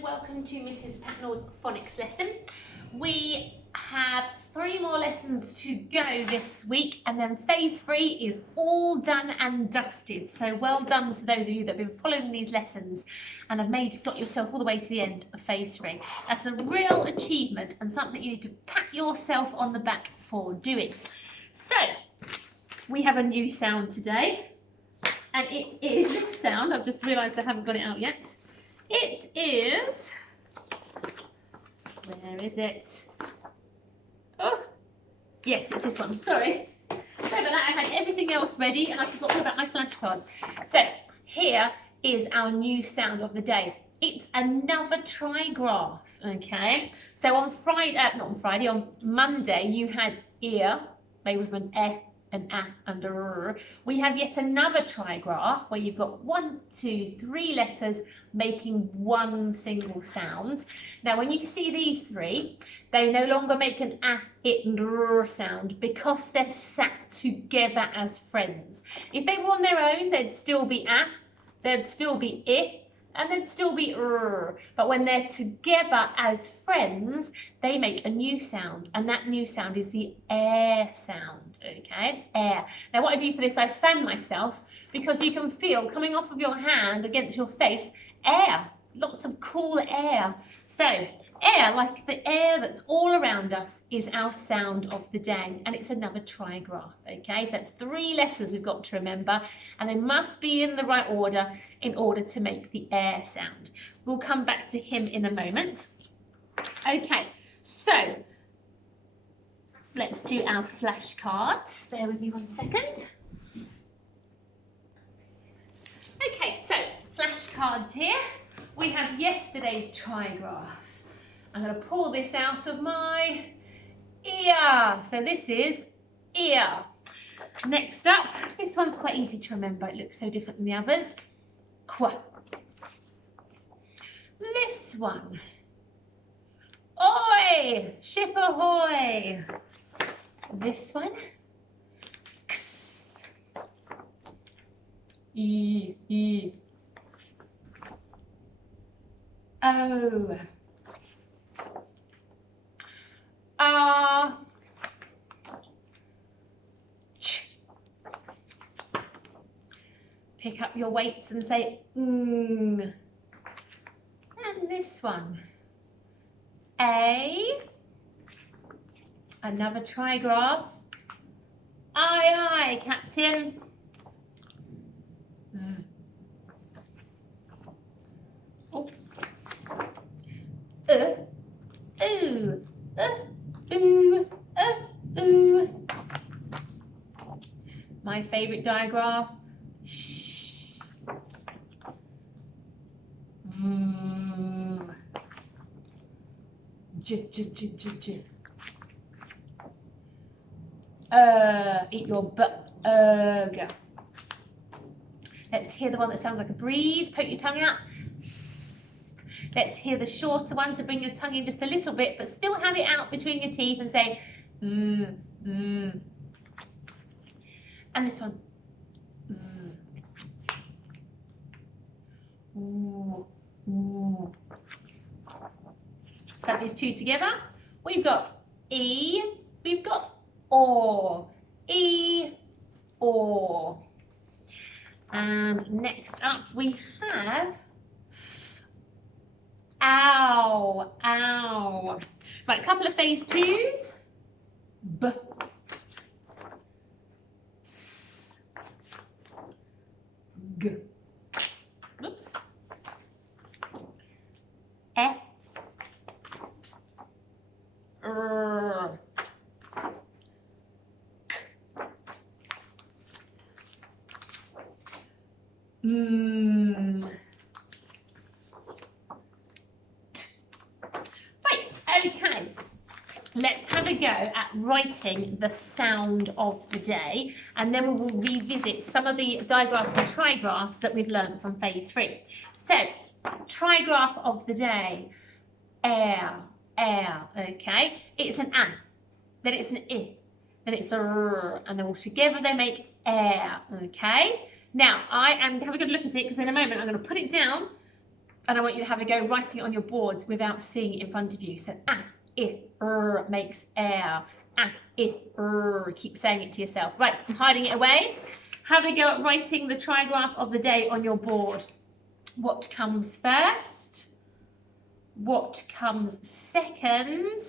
and welcome to Mrs. Patnell's phonics lesson. We have 3 more lessons to go this week, and then phase 3 is all done and dusted. So well done to those of you that have been following these lessons and have got yourself all the way to the end of phase 3. That's a real achievement and something you need to pat yourself on the back for doing. So we have a new sound today, and it is this sound. I've just realised I haven't got it out yet. It is, where is it? Oh, yes, it's this one. Sorry. Sorry about that. I had everything else ready and I forgot all about my flashcards. So here is our new sound of the day. It's another trigraph, okay? So on Friday, not on Friday, on Monday, you had ear, made with an eh, an a, and a r. We have yet another trigraph where you've got 1, 2, 3 letters making one single sound. Now, when you see these 3, they no longer make an a, it, and r sound because they're sat together as friends. If they were on their own, they'd still be a, there'd still be I, and they'd still be r. But when they're together as friends, they make a new sound, and that new sound is the air sound, okay? Air. Now what I do for this, I fan myself, because you can feel coming off of your hand against your face, air, lots of cool air. So air, like the air that's all around us, is our sound of the day, and it's another trigraph, okay? So it's 3 letters we've got to remember, and they must be in the right order in order to make the air sound. We'll come back to him in a moment. Okay, so let's do our flashcards. Bear with me 1 second. Okay, so flashcards here. We have yesterday's trigraph. I'm going to pull this out of my ear. So this is ear. Next up, this one's quite easy to remember. It looks so different than the others. Qua. This one. Oi! Ship ahoy! This one. Ks. E. O. Ch. Pick up your weights and say ng. And this one. A. Another trigraph. Aye, aye, Captain. Z. Oh. Ooh. Ooh. Ooh. My favourite digraph. Shh. J. Eat your butt. Let's hear the one that sounds like a breeze. Poke your tongue out. Let's hear the shorter one, to bring your tongue in just a little bit, but still have it out between your teeth and say, And this one, z. Ooh, ooh. So these 2 together. We've got E, we've got O. E, O. And next up we have ow, ow. Right, a couple of phase 2s. B. S. G. Oops. E. R. Okay, let's have a go at writing the sound of the day, and then we will revisit some of the digraphs and trigraphs that we've learned from phase 3. So, trigraph of the day, air, air, okay? It's an a, then it's an I, then it's a r, and then all together they make air, okay? Now, I am having a good look at it, because in a moment I'm going to put it down And I want you to have a go writing it on your boards without seeing it in front of you. So makes air. Keep saying it to yourself. Right, I'm hiding it away. Have a go at writing the trigraph of the day on your board. What comes first? What comes second?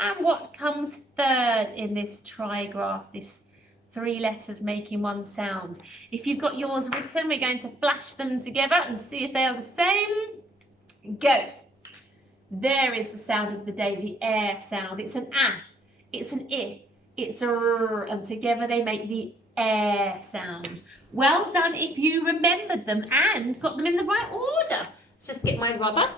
And what comes third in this trigraph, this 3 letters making one sound? If you've got yours written, we're going to flash them together and see if they are the same. Go. There is the sound of the day, the air sound. It's an ah, it's an I, it's a r, and together they make the air sound. Well done if you remembered them and got them in the right order. Let's just get my rubber.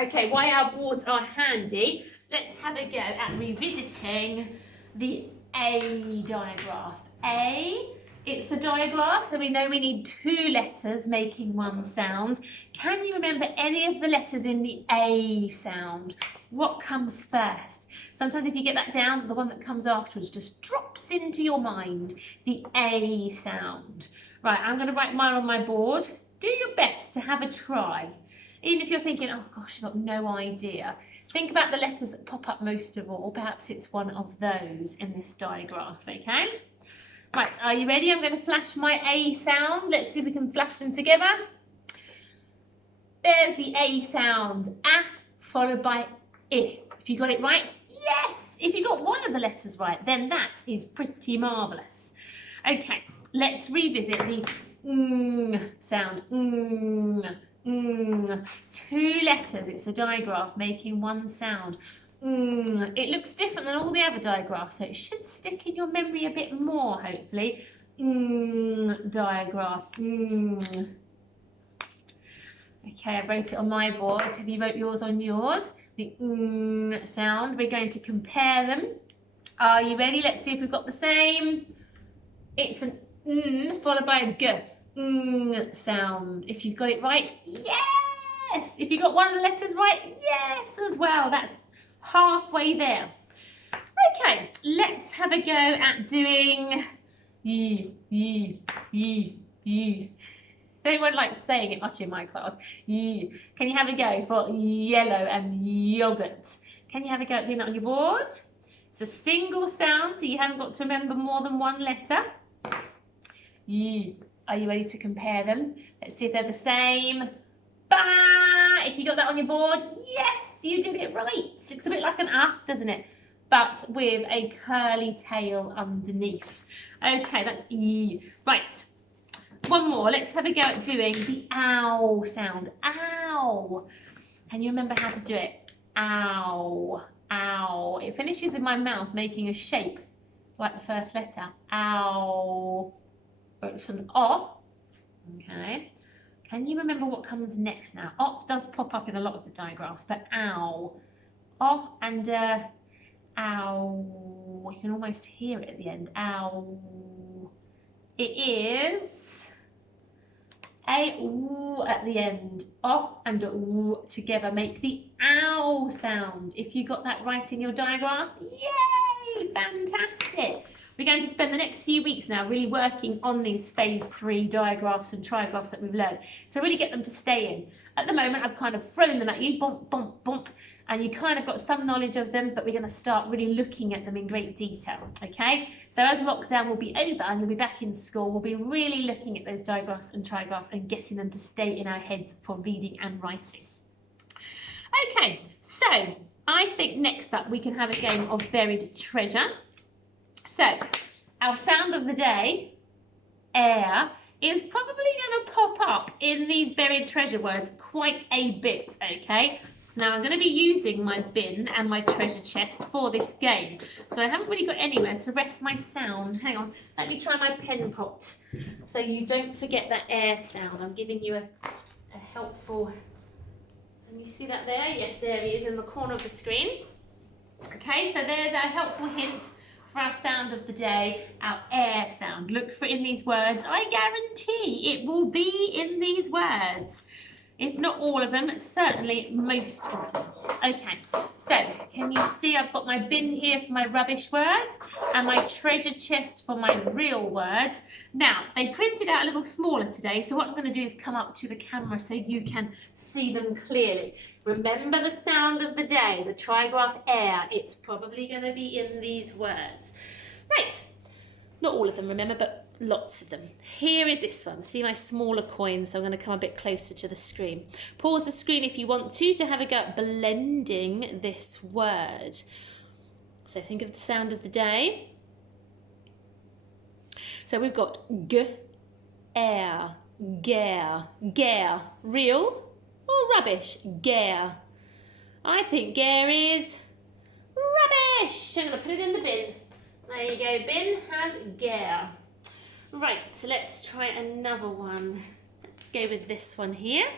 Okay, while our boards are handy, let's have a go at revisiting the A digraph. A, it's a digraph, so we know we need 2 letters making one sound. Can you remember any of the letters in the A sound? What comes first? Sometimes if you get that down, the one that comes afterwards just drops into your mind, the A sound. Right, I'm going to write mine on my board. Do your best to have a try. Even if you're thinking, oh gosh, I've got no idea. Think about the letters that pop up most of all. Perhaps it's one of those in this digraph, okay? Right, are you ready? I'm going to flash my A sound. Let's see if we can flash them together. There's the A sound, A, followed by I. If you got it right, yes! If you got one of the letters right, then that is pretty marvellous. Okay, let's revisit the sound. 2 letters, it's a digraph making one sound. It looks different than all the other digraphs, so it should stick in your memory a bit more, hopefully. Digraph. Okay, I wrote it on my board. Have you wrote yours on yours? The sound. We're going to compare them. Are you ready? Let's see if we've got the same. It's an followed by a g sound. If you've got it right, yes! If you got one of the letters right, yes as well. That's halfway there. Okay, let's have a go at doing They won't like saying it much in my class. Can you have a go for yellow and yogurt? Can you have a go at doing that on your board? It's a single sound, so you haven't got to remember more than one letter. Are you ready to compare them? Let's see if they're the same. Bah! If you got that on your board, yes, you did it right. It looks a bit like an ah, doesn't it? But with a curly tail underneath. Okay, that's E. Right. One more. Let's have a go at doing the ow sound. Ow. Can you remember how to do it? Ow. Ow. It finishes with my mouth making a shape like the first letter. Ow. It's an O. Okay. Can you remember what comes next now? O does pop up in a lot of the digraphs, but ow. O and ow. You can almost hear it at the end. Ow. It is a oo at the end. O and oo together make the ow sound. If you got that right in your digraph, yay! Fantastic. We're going to spend the next few weeks now really working on these phase 3 digraphs and trigraphs that we've learned to really get them to stay in. At the moment, I've kind of thrown them at you, bump, bump, bump, and you kind of got some knowledge of them, but we're going to start really looking at them in great detail, okay? So as lockdown will be over and you'll be back in school, we'll be really looking at those digraphs and trigraphs and getting them to stay in our heads for reading and writing. Okay, so I think next up we can have a game of buried treasure. So, our sound of the day, air, is probably going to pop up in these buried treasure words quite a bit, okay? Now, I'm going to be using my bin and my treasure chest for this game. So, I haven't really got anywhere to rest my sound. Hang on, let me try my pen pot so you don't forget that air sound. I'm giving you a helpful... Can you see that there? Yes, there it is in the corner of the screen. Okay, so there's our helpful hint for our sound of the day, our air sound. Look for it in these words. I guarantee it will be in these words. If not all of them, certainly most of them. Okay, so can you see I've got my bin here for my rubbish words and my treasure chest for my real words. Now, they printed out a little smaller today, so what I'm going to do is come up to the camera so you can see them clearly. Remember the sound of the day, the trigraph air. It's probably going to be in these words. Right, not all of them, remember, but lots of them. Here is this one. See my smaller coins, so I'm going to come a bit closer to the screen. Pause the screen if you want to have a go at blending this word. So think of the sound of the day. So we've got g, air, gare, gare. Real or rubbish? Gare. I think gare is rubbish. I'm going to put it in the bin. There you go, bin, have gare. Right, so let's try another one. Let's go with this one here.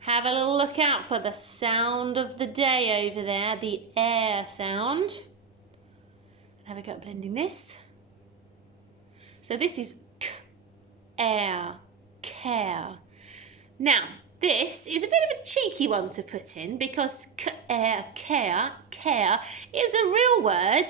Have a little look out for the sound of the day over there, the air sound. Have a go at blending this. So this is k, air, care. Now, this is a bit of a cheeky one to put in because k, air, care, care is a real word,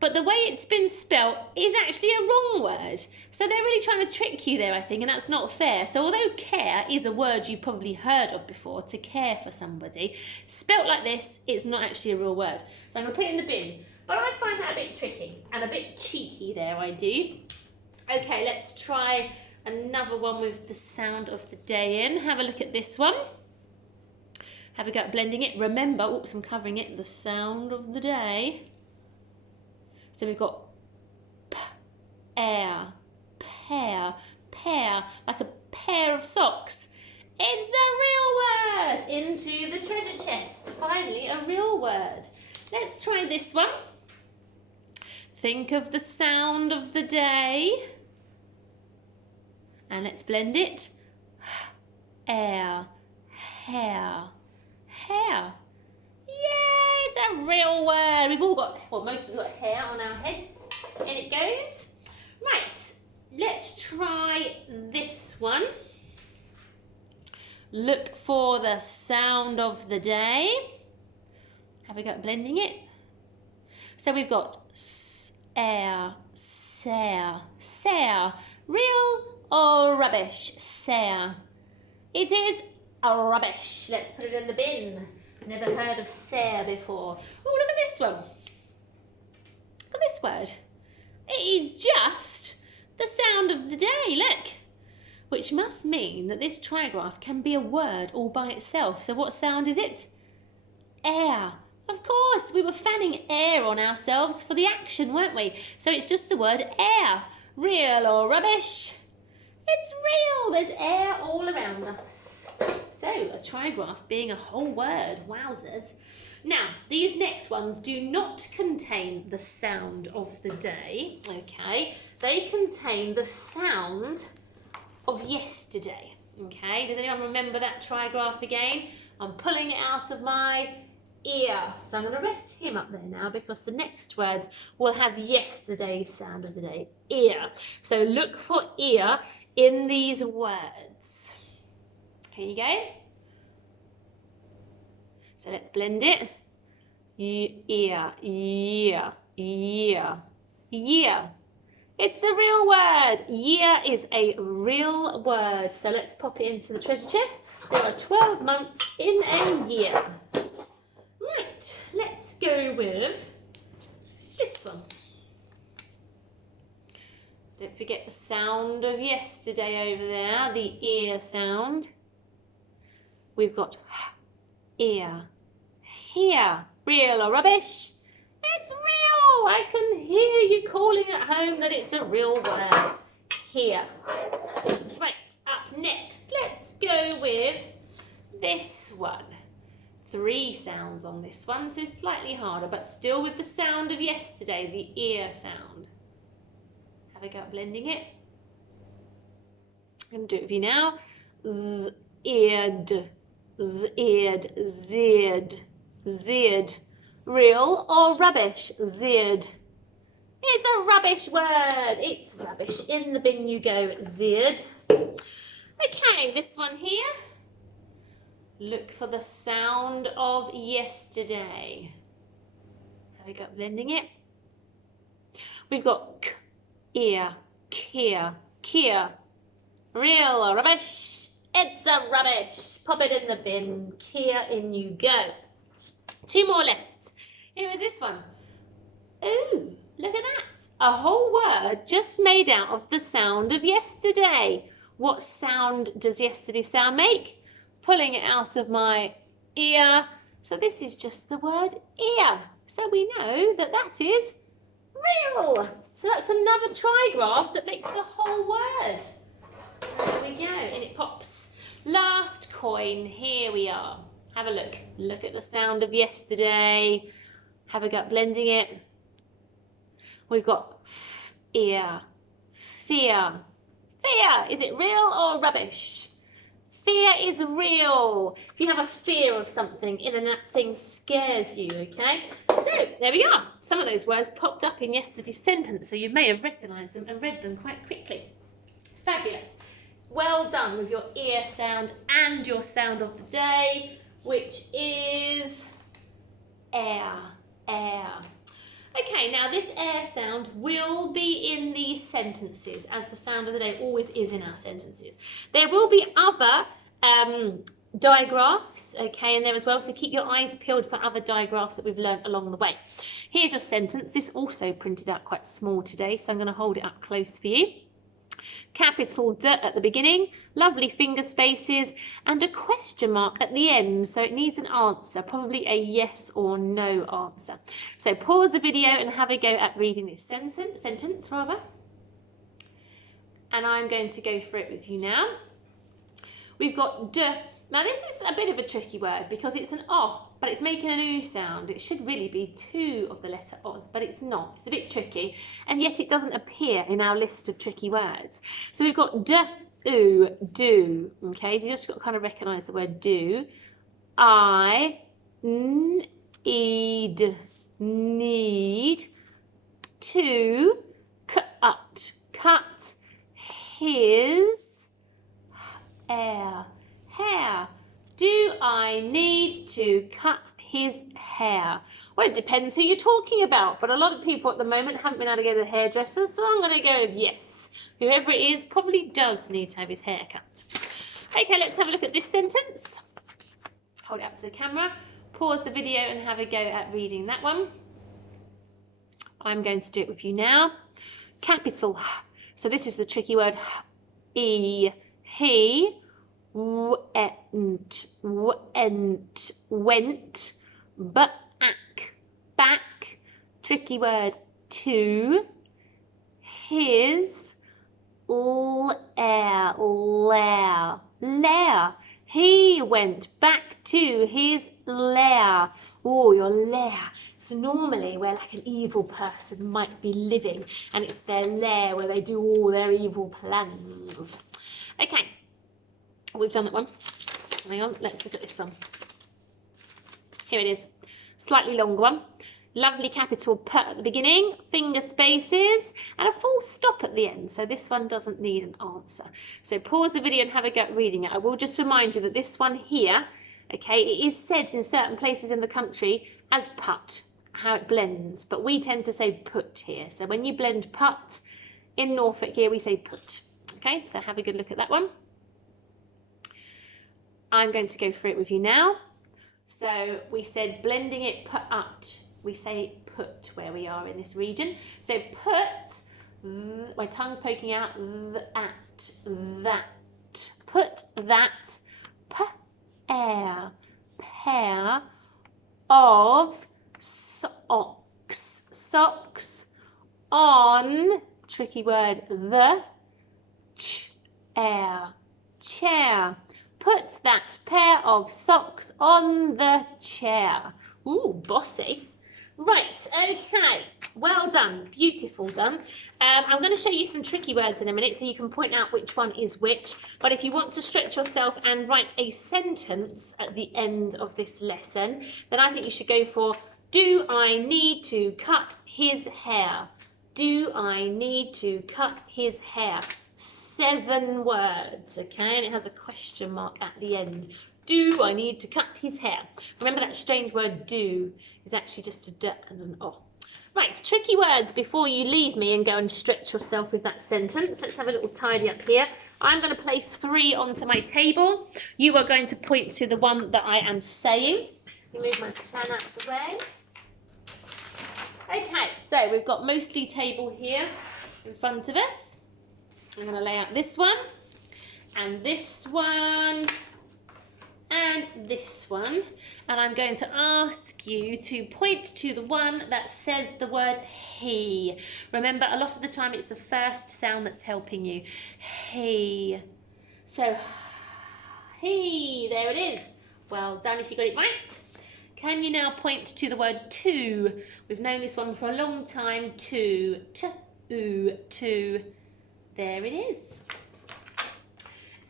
but the way it's been spelt is actually a wrong word. So they're really trying to trick you there, I think, and that's not fair. So although care is a word you've probably heard of before, to care for somebody, spelt like this, it's not actually a real word. So I'm going to put it in the bin. But I find that a bit tricky and a bit cheeky there, I do. Okay, let's try another one with the sound of the day in. Have a look at this one. Have a go at blending it. Remember, oops, I'm covering it, the sound of the day. So we've got p, air, pear, pear, like a pair of socks. It's a real word. Into the treasure chest. Finally, a real word. Let's try this one. Think of the sound of the day. And let's blend it. Air, hair, hair. Yeah, it's a real word. We've all got, well, most of us got hair on our heads. In it goes. Right, let's try this one. Look for the sound of the day. Have we got blending it? So we've got air, sare, sare. Real or rubbish? Sare. It is a rubbish. Let's put it in the bin. Never heard of sare before. Oh, look at this one. Look at this word. It is just the sound of the day, look. Which must mean that this trigraph can be a word all by itself. So what sound is it? Air. Of course, we were fanning air on ourselves for the action, weren't we? So it's just the word air. Real or rubbish? It's real. There's air all around us. So a trigraph being a whole word. Wowzers. Now, these next ones do not contain the sound of the day, okay? They contain the sound of yesterday, okay? Does anyone remember that trigraph again? I'm pulling it out of my ear. So I'm going to rest him up there now because the next words will have yesterday's sound of the day, ear. So look for ear in these words. Here you go. So let's blend it. Ear, year, year, year. It's a real word. Year is a real word. So let's pop it into the treasure chest. There are 12 months in a year. Right, let's go with this one. Don't forget the sound of yesterday over there, the ear sound. We've got ear, here. Real or rubbish? It's real. I can hear you calling at home that it's a real word. Here. Right, up next, let's go with this one. 3 sounds on this one, so slightly harder, but still with the sound of yesterday, the ear sound. Have a go at blending it. I'm going to do it with you now. Z-eared, z-eared, zed, zed. Real or rubbish? Zed. It's a rubbish word. It's rubbish. In the bin you go, zed. Okay, this one here. Look for the sound of yesterday. Have we got blending it? We've got k, ear, keer, keer. Real rubbish. It's a rubbish. Pop it in the bin. Keer, in you go. 2 more left. Here is this one. Ooh, look at that. A whole word just made out of the sound of yesterday. What sound does yesterday sound make? Pulling it out of my ear. So this is just the word ear. So we know that that is real. So that's another trigraph that makes a whole word. There we go, and it pops. Last coin, here we are. Have a look. Look at the sound of yesterday. Have a gut blending it. We've got ear, fear. Fear, is it real or rubbish? Fear is real. If you have a fear of something, in and that thing scares you, okay? So, there we are. Some of those words popped up in yesterday's sentence, so you may have recognised them and read them quite quickly. Fabulous. Well done with your ear sound and your sound of the day, which is air, air. Okay, now this air sound will be in these sentences, as the sound of the day always is in our sentences. There will be other digraphs, okay, in there as well, so keep your eyes peeled for other digraphs that we've learnt along the way. Here's your sentence. This also printed out quite small today, so I'm going to hold it up close for you. Capital D at the beginning, lovely finger spaces, and a question mark at the end, so it needs an answer, probably a yes or no answer. So pause the video and have a go at reading this sentence, and I'm going to go through it with you now. We've got D. Now this is a bit of a tricky word because it's an O, but it's making an oo sound. It should really be 2 of the letter O's, but it's not. It's a bit tricky, and yet it doesn't appear in our list of tricky words. So we've got D, oo, do. Okay, so you just got to kind of recognise the word do. I need, to cut his hair. Do I need to cut his hair? Well, it depends who you're talking about, but a lot of people at the moment haven't been able to go to the hairdresser, so I'm going to go with yes. Whoever it is probably does need to have his hair cut. Okay, let's have a look at this sentence. Hold it up to the camera, pause the video and have a go at reading that one. I'm going to do it with you now. Capital H. So this is the tricky word he, went, back, tricky word to, his, lair. He went back to his lair. Oh, your lair. So normally where like an evil person might be living, and it's their lair where they do all their evil plans. Okay. We've done that one. Hang on, let's look at this one. Here it is. Slightly longer one. Lovely capital P at the beginning, finger spaces, and a full stop at the end. So this one doesn't need an answer. So pause the video and have a go at reading it. I will just remind you that this one here, okay, it is said in certain places in the country as put, how it blends, but we tend to say put here. So when you blend put, in Norfolk here we say put. Okay, so have a good look at that one. I'm going to go through it with you now. So we said blending it put ut. We say put where we are in this region. So put, my tongue's poking out, at, that. Put that, pair of socks on, tricky word, the chair. Put that pair of socks on the chair. Ooh, bossy. Right, okay, well done, beautiful done. I'm going to show you some tricky words in a minute so you can point out which one is which, but if you want to stretch yourself and write a sentence at the end of this lesson, then I think you should go for, do I need to cut his hair? Do I need to cut his hair? 7 words, okay, and it has a question mark at the end. Do I need to cut his hair? Remember that strange word do is actually just a d and an o. Right, tricky words before you leave me and go and stretch yourself with that sentence. Let's have a little tidy up here. I'm going to place 3 onto my table. You are going to point to the one that I am saying. Let me move my pen out of the way. Okay, so we've got mostly table here in front of us. I'm going to lay out this one, and this one, and this one. And I'm going to ask you to point to the one that says the word he. Remember, a lot of the time it's the first sound that's helping you. He. So, he. There it is. Well done if you got it right. Can you now point to the word to? We've known this one for a long time. To. To. There it is.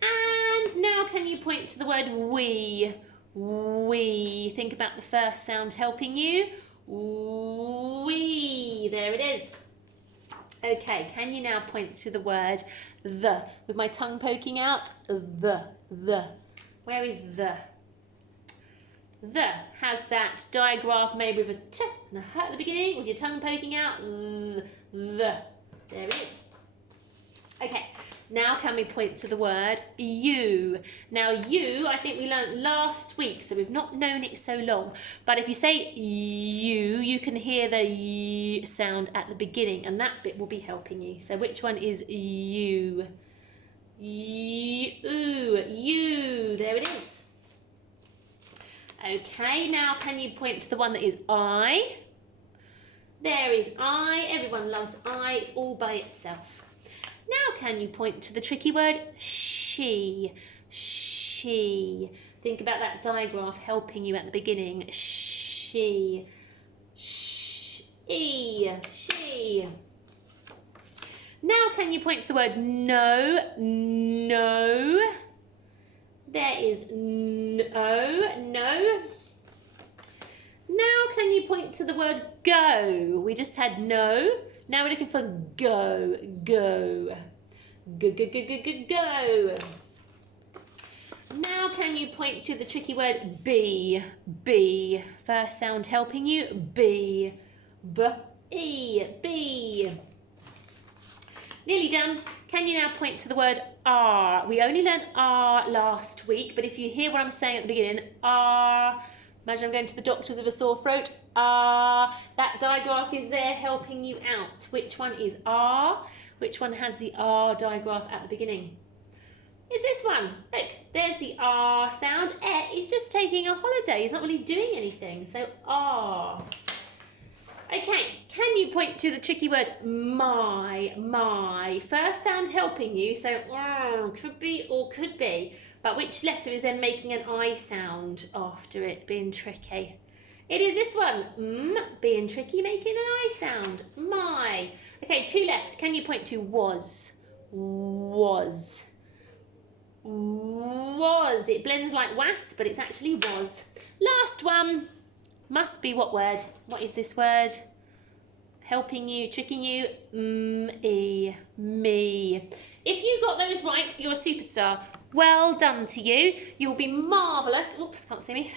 And now can you point to the word we? We. Think about the first sound helping you. We. There it is. Okay, can you now point to the word the? With my tongue poking out. The. Where is the? The has that digraph made with a t and a h at the beginning with your tongue poking out. The. There it is. Okay, now can we point to the word you? Now you, I think we learnt last week, so we've not known it so long. But if you say you can hear the y sound at the beginning, and that bit will be helping you. So which one is you? You. There it is. Okay, now can you point to the one that is I? There is I. Everyone loves I. It's all by itself. Now can you point to the tricky word she? She. Think about that digraph helping you at the beginning. She. She. Now can you point to the word no? No. There is no. Now can you point to the word go? We just had no. Now we're looking for go. Go. Now can you point to the tricky word be? Be. First sound helping you. Be. Be. Nearly done. Can you now point to the word are? We only learned are last week, but if you hear what I'm saying at the beginning, are, imagine I'm going to the doctors with a sore throat, are, that digraph is there helping you out. Which one is are? Which one has the are digraph at the beginning? It's this one. Look, there's the are sound. He's just taking a holiday. He's not really doing anything. So are. Okay, can you point to the tricky word my? First sound helping you, so could be or could be. But which letter is then making an I sound after it, being tricky? It is this one, being tricky, making an I sound, my. Okay, 2 left. Can you point to was? Was. It blends like was, but it's actually was. Last one. Must be what word? What is this word? Helping you, tricking you? Me. If you got those right, you're a superstar. Well done to you. You'll be marvellous. Oops, can't see me.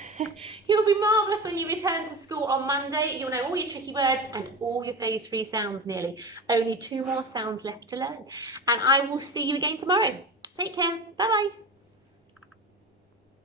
You'll be marvellous when you return to school on Monday. You'll know all your tricky words and all your phase 3 sounds nearly. Only 2 more sounds left to learn. And I will see you again tomorrow. Take care. Bye-bye.